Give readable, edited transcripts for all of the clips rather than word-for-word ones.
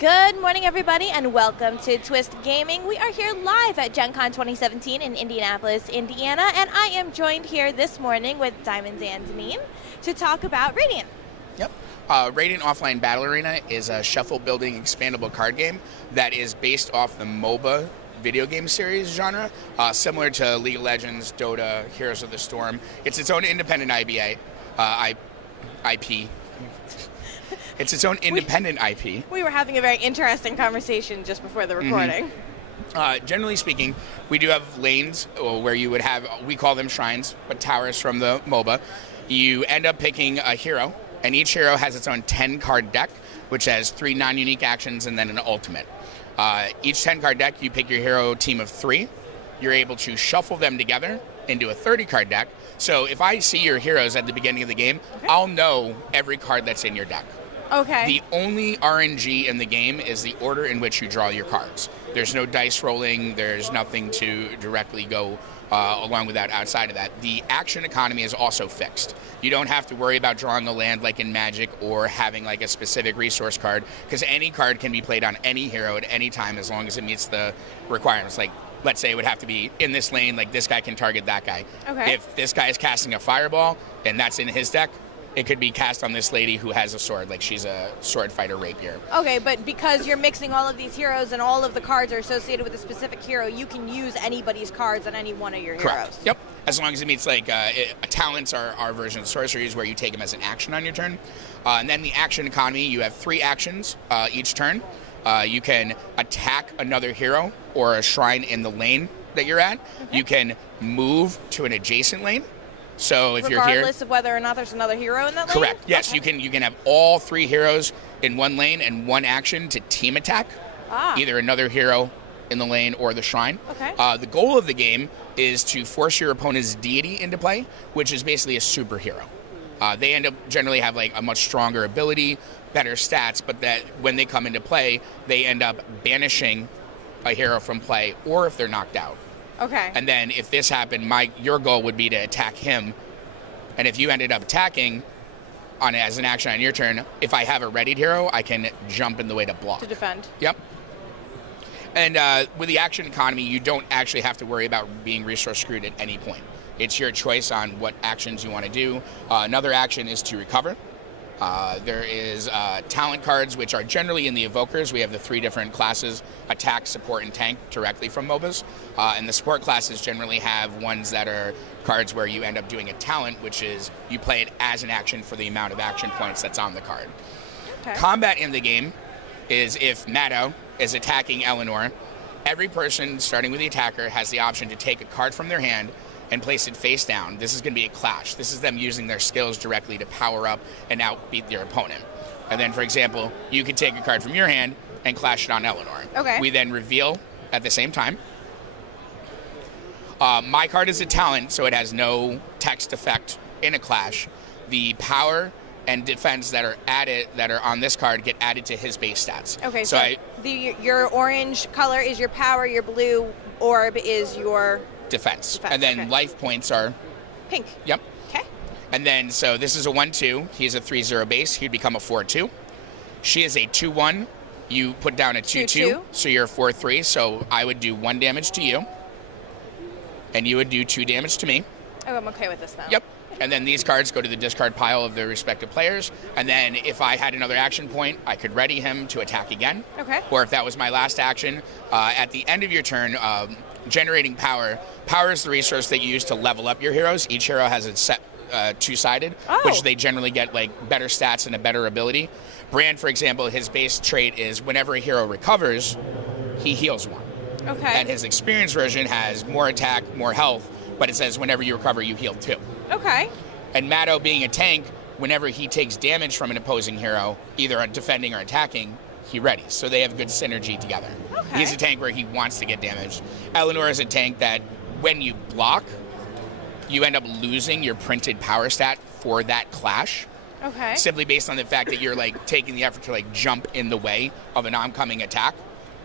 Good morning, everybody, and welcome to Twist Gaming. We are here live at Gen Con 2017 in Indianapolis, Indiana, and I am joined here this morning with Dan Dineen to talk about Radiant. Yep. Radiant Offline Battle Arena is a shuffle-building expandable card game that is based off the MOBA video game series genre, similar to League of Legends, Dota, Heroes of the Storm. It's its own independent IP. It's its own independent IP. We were having a very interesting conversation just before the recording. Generally speaking, we do have lanes where you would have, we call them shrines, but towers from the MOBA. You end up picking a hero, and each hero has its own 10-card deck, which has 3 non-unique actions and then an ultimate. Each 10-card deck, you pick your hero team of 3. You're able to shuffle them together into a 30-card deck. So if I see your heroes at the beginning of the game, I'll know every card that's in your deck. Okay. The only RNG in the game is the order in which you draw your cards. There's no dice rolling. There's nothing to directly go along with that outside of that. The action economy is also fixed. You don't have to worry about drawing a land like in Magic or having like a specific resource card, because any card can be played on any hero at any time as long as it meets the requirements. Like, let's say it would have to be in this lane, like this guy can target that guy. Okay. If this guy is casting a fireball and that's in his deck, it could be cast on this lady who has a sword, like she's a sword fighter rapier. Okay, but because you're mixing all of these heroes and all of the cards are associated with a specific hero, you can use anybody's cards on any one of your Correct. heroes. Yep. As long as it meets, like, talents are our version of sorceries where you take them as an action on your turn. And then the action economy, you have 3 actions each turn. You can attack another hero or a shrine in the lane that you're at. Okay. You can move to an adjacent lane. So if you're here, regardless of whether or not there's another hero in that lane? Correct. Yes, okay. you can have all 3 heroes in one lane and one action to team attack. Either another hero in the lane or the shrine. Okay. The goal of the game is to force your opponent's deity into play, which is basically a superhero. They end up generally have like a much stronger ability, better stats, but that when they come into play, they end up banishing a hero from play, or if they're knocked out. Okay. And then if this happened, your goal would be to attack him. And if you ended up attacking as an action on your turn, if I have a readied hero, I can jump in the way to block. To defend. Yep. And with the action economy, you don't actually have to worry about being resource screwed at any point. It's your choice on what actions you want to do. Another action is to recover. There is talent cards, which are generally in the evokers. We have the 3 different classes: attack, support, and tank, directly from MOBAs. And the support classes generally have ones that are cards where you end up doing a talent, which is you play it as an action for the amount of action points that's on the card. Okay. Combat in the game is if Maddo is attacking Eleanor, every person, starting with the attacker, has the option to take a card from their hand and place it face down. This is going to be a clash. This is them using their skills directly to power up and outbeat their opponent. And then, for example, you could take a card from your hand and clash it on Eleanor. Okay. We then reveal at the same time. My card is a talent, so it has no text effect in a clash. The power and defense that are added, that are on this card, get added to his base stats. Okay, so your orange color is your power, your blue orb is your defense. And then life points are pink. Yep. Okay. And then, so this is a 1-2. He's a 3-0 base. He'd become a 4-2. She is a 2-1. You put down a 2-2. So you're a 4-3. So I would do 1 damage to you. And you would do 2 damage to me. Oh, I'm okay with this now. Yep. And then these cards go to the discard pile of their respective players. And then if I had another action point, I could ready him to attack again. Okay. Or if that was my last action, at the end of your turn, generating power. Power is the resource that you use to level up your heroes. Each hero has a set 2-sided, which they generally get like better stats and a better ability. Brand, for example, his base trait is whenever a hero recovers, he heals 1. Okay. And his experience version has more attack, more health, but it says whenever you recover, you heal 2. Okay. And Maddo, being a tank, whenever he takes damage from an opposing hero, either defending or attacking, he readies. So they have good synergy together. Okay. He's a tank where he wants to get damaged. Eleanor is a tank that when you block, you end up losing your printed power stat for that clash. Okay. Simply based on the fact that you're like taking the effort to like jump in the way of an oncoming attack.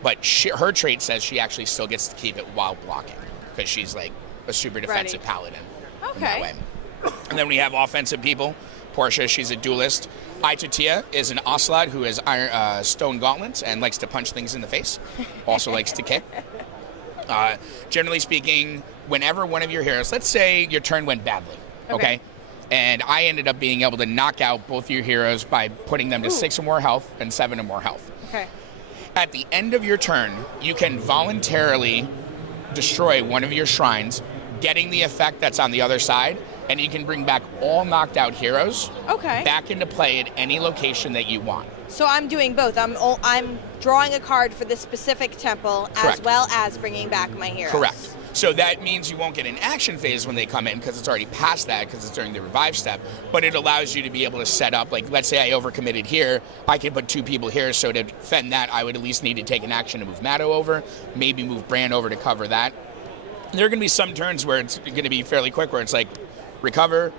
But her trait says she actually still gets to keep it while blocking because she's like a super defensive paladin. Okay. In that way. And then we have offensive people. Portia, she's a duelist. Aitutia is an ocelot who has stone gauntlets and likes to punch things in the face. Also likes to kick. Generally speaking, whenever one of your heroes, let's say your turn went badly, okay? And I ended up being able to knock out both your heroes by putting them to 6 or more health and 7 or more health. Okay. At the end of your turn, you can voluntarily destroy one of your shrines, getting the effect that's on the other side, and you can bring back all knocked out heroes back into play at any location that you want. So I'm doing both. I'm drawing a card for this specific temple as well as bringing back my heroes. Correct. So that means you won't get an action phase when they come in because it's already past that because it's during the revive step, but it allows you to be able to set up, like let's say I overcommitted here, I can put 2 people here, so to defend that I would at least need to take an action to move Matto over, maybe move Bran over to cover that. There are going to be some turns where it's going to be fairly quick where it's like recover,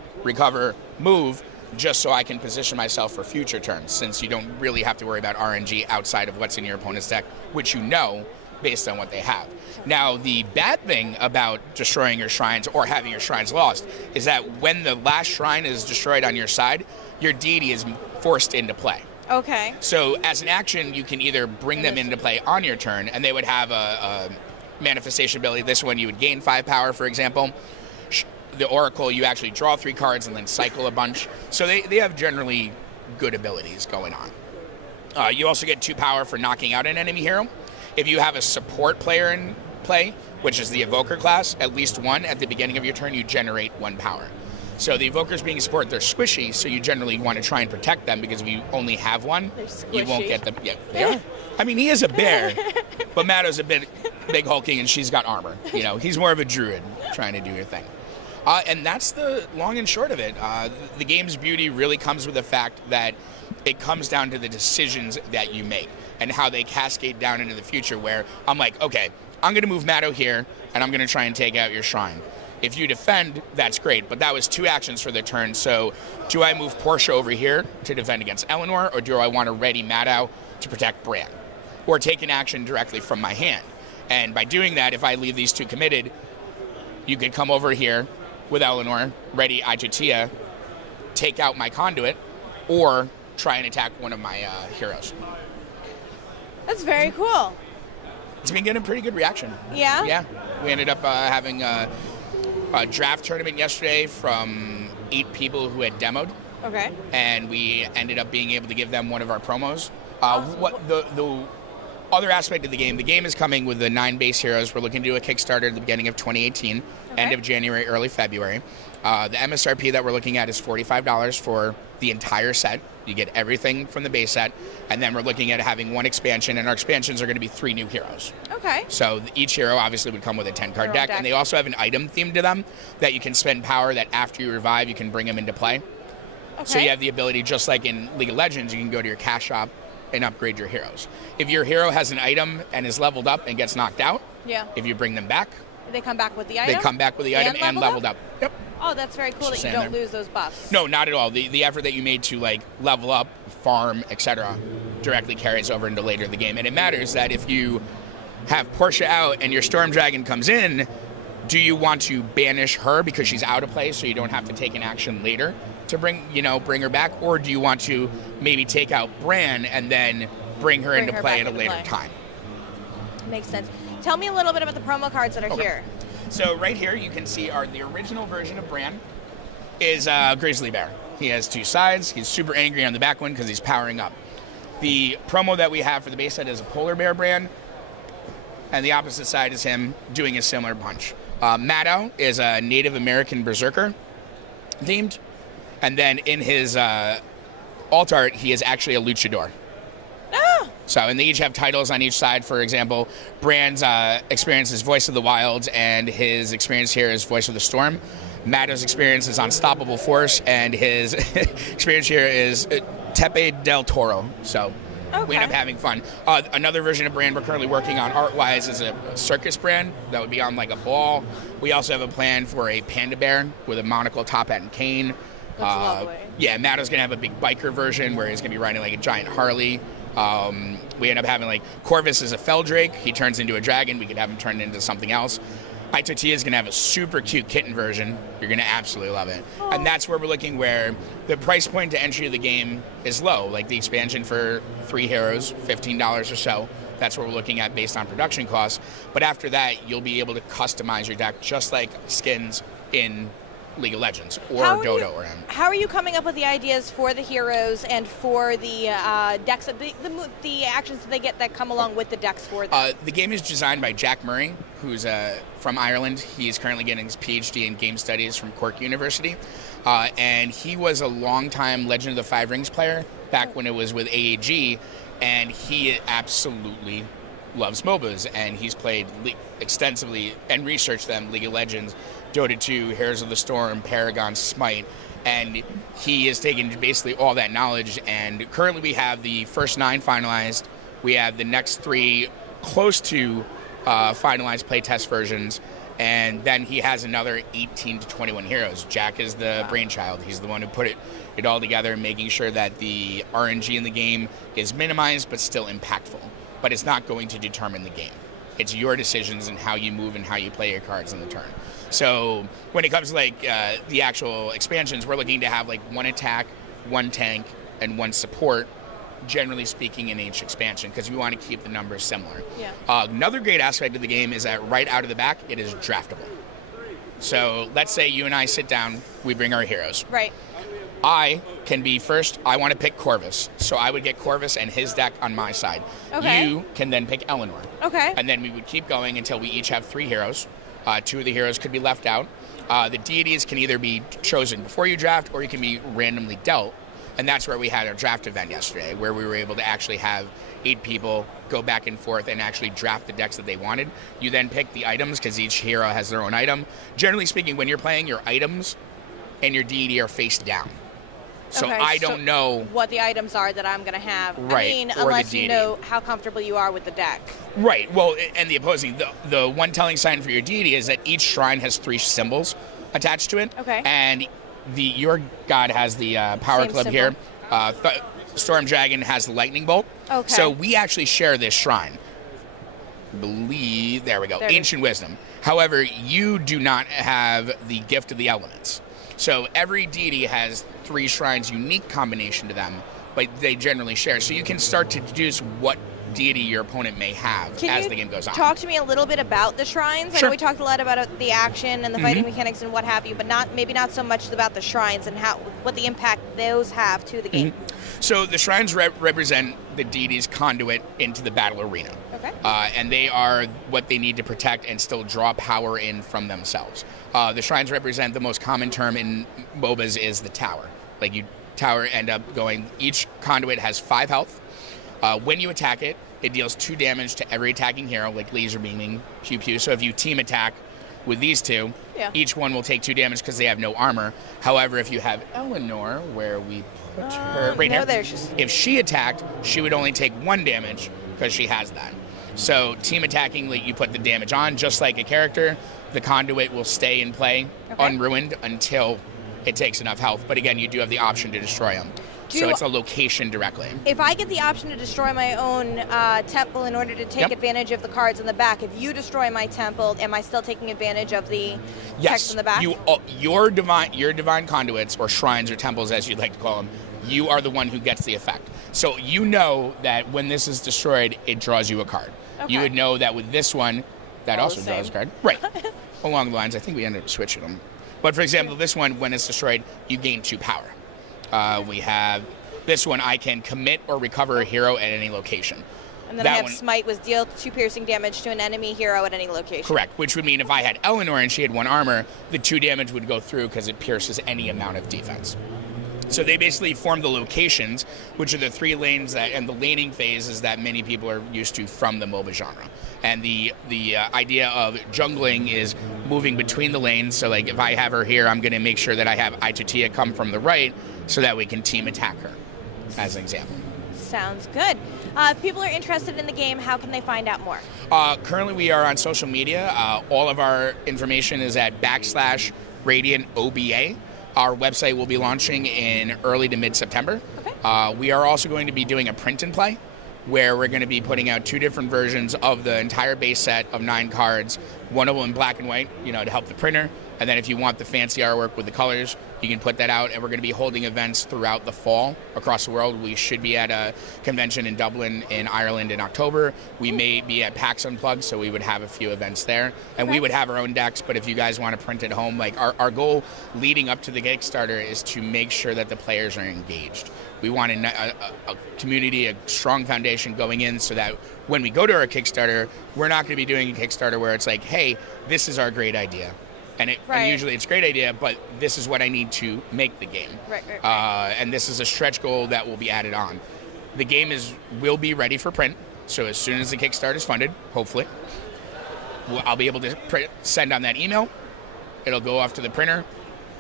move, just so I can position myself for future turns, since you don't really have to worry about RNG outside of what's in your opponent's deck, which you know based on what they have. Now, the bad thing about destroying your shrines or having your shrines lost is that when the last shrine is destroyed on your side, your deity is forced into play. Okay. So as an action, you can either bring them into play on your turn, and they would have a manifestation ability. This one, you would gain 5 power, for example. The Oracle, you actually draw 3 cards and then cycle a bunch. So they have generally good abilities going on. You also get 2 power for knocking out an enemy hero. If you have a support player in play, which is the Evoker class, at least 1 at the beginning of your turn, you generate 1 power. So the Evokers being support, they're squishy, so you generally want to try and protect them because if you only have 1, you won't get them. Yeah, I mean, he is a bear, but Matto's a bit big hulking and she's got armor. You know, he's more of a druid trying to do your thing. And that's the long and short of it. The game's beauty really comes with the fact that it comes down to the decisions that you make and how they cascade down into the future, where I'm like, okay, I'm going to move Matto here, and I'm going to try and take out your shrine. If you defend, that's great, but that was 2 actions for the turn, so do I move Portia over here to defend against Eleanor, or do I want to ready Matto to protect Bran? Or take an action directly from my hand? And by doing that, if I leave these 2 committed, you could come over here with Eleanor, ready Aitutia, take out my conduit, or try and attack one of my heroes. That's very cool. It's been getting a pretty good reaction. Yeah? Yeah. We ended up having a draft tournament yesterday from 8 people who had demoed. Okay. And we ended up being able to give them one of our promos. Awesome. What the other aspect of the game is coming with the 9 base heroes. We're looking to do a Kickstarter at the beginning of 2018, end of January, early February. The MSRP that we're looking at is $45 for the entire set. You get everything from the base set, and then we're looking at having 1 expansion, and our expansions are going to be 3 new heroes. Okay. So each hero obviously would come with a 10-card deck, and they also have an item theme to them that you can spend power that after you revive, you can bring them into play. Okay. So you have the ability, just like in League of Legends, you can go to your cash shop and upgrade your heroes. If your hero has an item and is leveled up and gets knocked out, if you bring them back, they come back with the item? They come back with the item and leveled up. Yep. Oh, that's very cool that you don't lose those buffs. No, not at all. The effort that you made to like level up, farm, etc., directly carries over into later in the game. And it matters that if you have Portia out and your Storm Dragon comes in, do you want to banish her because she's out of play so you don't have to take an action later to bring her back? Or do you want to maybe take out Bran and then bring her into play at a later time? Makes sense. Tell me a little bit about the promo cards that are here. So right here you can see the original version of Bran is Grizzly Bear. He has 2 sides. He's super angry on the back one because he's powering up. The promo that we have for the base set is a Polar Bear Bran, and the opposite side is him doing a similar punch. Matto is a Native American Berserker themed, and then in his alt art he is actually a luchador. So, and they each have titles on each side. For example, Bran's experience is Voice of the Wilds, and his experience here is Voice of the Storm. Matto's experience is Unstoppable Force, and his experience here is Tepe del Toro. So, we end up having fun. Another version of Bran we're currently working on art-wise is a circus Bran that would be on like a ball. We also have a plan for a panda bear with a monocle, top hat, and cane. That's lovely. Yeah, Matto's going to have a big biker version where he's going to be riding like a giant Harley. We end up having like Corvus is a Fell Drake. He turns into a dragon. We could have him turn into something else. Aitotia is going to have a super cute kitten version. You're going to absolutely love it. And that's where we're looking, where the price point to entry of the game is low. Like the expansion for 3 heroes, $15 or so. That's what we're looking at based on production costs. But after that, you'll be able to customize your deck just like skins in League of Legends or Dota or M. How are you coming up with the ideas for the heroes and for the decks, the actions that they get that come along with the decks for them? The game is designed by Jack Murray, who's from Ireland. He's currently getting his PhD in game studies from Cork University. And he was a longtime Legend of the Five Rings player back when it was with AAG. And he absolutely loves MOBAs. And he's played extensively and researched them, League of Legends, Dota 2, Heroes of the Storm, Paragon, Smite, and he has taken basically all that knowledge, and currently we have the first 9 finalized. We have the next 3 close to finalized playtest versions, and then he has another 18 to 21 heroes. Jack is the brainchild. He's the one who put it all together, making sure that the RNG in the game is minimized but still impactful. But it's not going to determine the game. It's your decisions and how you move and how you play your cards in the turn. So when it comes to like the actual expansions, we're looking to have like 1 attack, 1 tank, and 1 support, generally speaking, in each expansion, because we want to keep the numbers similar. Yeah. Another great aspect of the game is that right out of the back, it is draftable. So let's say you and I sit down, we bring our heroes. Right. I can be first. I want to pick Corvus, so I would get Corvus and his deck on my side. Okay. You can then pick Eleanor. Okay. And then we would keep going until we each have 3 heroes. 2 of the heroes could be left out. The deities can either be chosen before you draft, or you can be randomly dealt. And that's where we had our draft event yesterday, where we were able to actually have 8 people go back and forth and actually draft the decks that they wanted. You then pick the items, because each hero has their own item. Generally speaking, when you're playing, your items and your deity are face down. So okay, I don't know what the items are that I'm going to have. Right, I mean, or unless the you know how comfortable you are with the deck. Right. Well, and the opposing, the one telling sign for your deity is that each shrine has 3 symbols attached to it. Okay. And your god has the power Same club symbol. here. Storm Dragon has the lightning bolt. Okay. So we actually share this shrine. There we go. There it is. Ancient Wisdom. However, you do not have the gift of the elements. So every deity has 3 shrines, unique combination to them, but they generally share. So you can start to deduce what deity your opponent may have as the game goes on. Talk to me a little bit about the shrines. I Sure. know we talked a lot about the action and the fighting mechanics and what have you, but maybe not so much about the shrines and what the impact those have to the game. So the shrines represent the deity's conduit into the battle arena. Okay. And they are what they need to protect and still draw power in from themselves. The shrines represent the most common term in MOBAs is the tower. Like tower end up going, each conduit has 5 health. When you attack it, it deals 2 damage to every attacking hero, like laser beaming, pew pew. So if you team attack with these 2, each one will take 2 damage because they have no armor. However, if you have Eleanor, where we put her right here, if she attacked, she would only take 1 damage because she has that. So team attacking, you put the damage on, just like a character. The conduit will stay in play unruined until it takes enough health. But again, you do have the option to destroy them. So it's a location directly. If I get the option to destroy my own temple in order to take advantage of the cards in the back, if you destroy my temple, am I still taking advantage of the text in the back? Your divine conduits, or shrines or temples as you'd like to call them, you are the one who gets the effect. So you know that when this is destroyed, it draws you a card. Okay. You would know that with this one, that All also the same. draws a card. Right. Along the lines, I think we ended up switching them. But for example, this one, when it's destroyed, you gain 2 power. We have this one, I can commit or recover a hero at any location. And then I have Smite, was deal 2 piercing damage to an enemy hero at any location. Correct, which would mean if I had Eleanor and she had 1 armor, the 2 damage would go through because it pierces any amount of defense. So they basically form the locations, which are the 3 lanes and the laning phase is that many people are used to from the MOBA genre. And the idea of jungling is moving between the lanes. So like if I have her here, I'm going to make sure that I have Aitotia come from the right so that we can team attack her, as an example. Sounds good. If people are interested in the game, how can they find out more? Currently we are on social media. All of our information is at /RadiantOBA. Our website will be launching in early to mid-September. Okay. We are also going to be doing a print and play where we're going to be putting out 2 different versions of the entire base set of 9 cards, one of them in black and white, to help the printer. And then if you want the fancy artwork with the colors, you can put that out. And we're going to be holding events throughout the fall across the world. We should be at a convention in Dublin in Ireland in October. We may be at PAX Unplugged, so we would have a few events there. And we would have our own decks, but if you guys want to print at home, like our goal leading up to the Kickstarter is to make sure that the players are engaged. We want a community, a strong foundation going in so that when we go to our Kickstarter, we're not going to be doing a Kickstarter where it's like, hey, this is our great idea. And usually it's a great idea, but this is what I need to make the game. Right. And this is a stretch goal that will be added on. The game will be ready for print, so as soon as the Kickstarter is funded, hopefully, I'll be able to send on that email. It'll go off to the printer,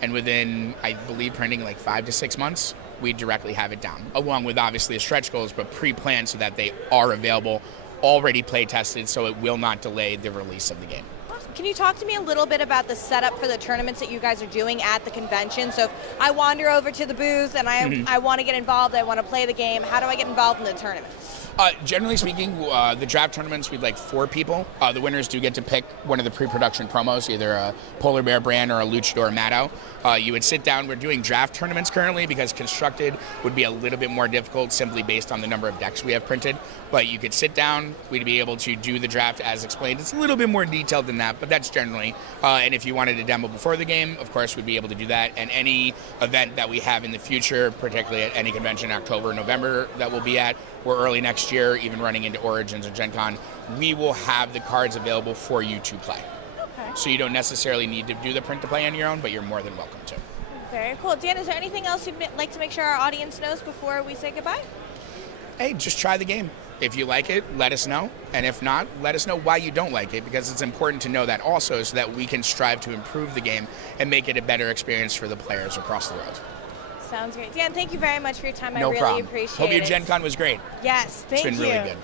and within, I believe, printing like 5 to 6 months, we directly have it down, along with obviously the stretch goals, but pre-planned so that they are available, already play-tested, so it will not delay the release of the game. Can you talk to me a little bit about the setup for the tournaments that you guys are doing at the convention? So if I wander over to the booth and I want to get involved, I want to play the game, how do I get involved in the tournaments? Generally speaking, the draft tournaments, we'd like 4 people. The winners do get to pick one of the pre-production promos, either a Polar Bear brand or a Luchador Maddow. You would sit down. We're doing draft tournaments currently because constructed would be a little bit more difficult simply based on the number of decks we have printed. But you could sit down. We'd be able to do the draft as explained. It's a little bit more detailed than that, but that's generally. And if you wanted a demo before the game, of course, we'd be able to do that. And any event that we have in the future, particularly at any convention in October, November that we'll be at, or early next year, even running into Origins or Gen Con, we will have the cards available for you to play. Okay. So you don't necessarily need to do the print to play on your own, but you're more than welcome to. Very cool. Dan, is there anything else you'd like to make sure our audience knows before we say goodbye? Hey, just try the game. If you like it, let us know. And if not, let us know why you don't like it, because it's important to know that also so that we can strive to improve the game and make it a better experience for the players across the world. Sounds great. Dan, thank you very much for your time. No I really problem. appreciate it. Hope your Gen Con was great. Yes, thank you. It's been really good.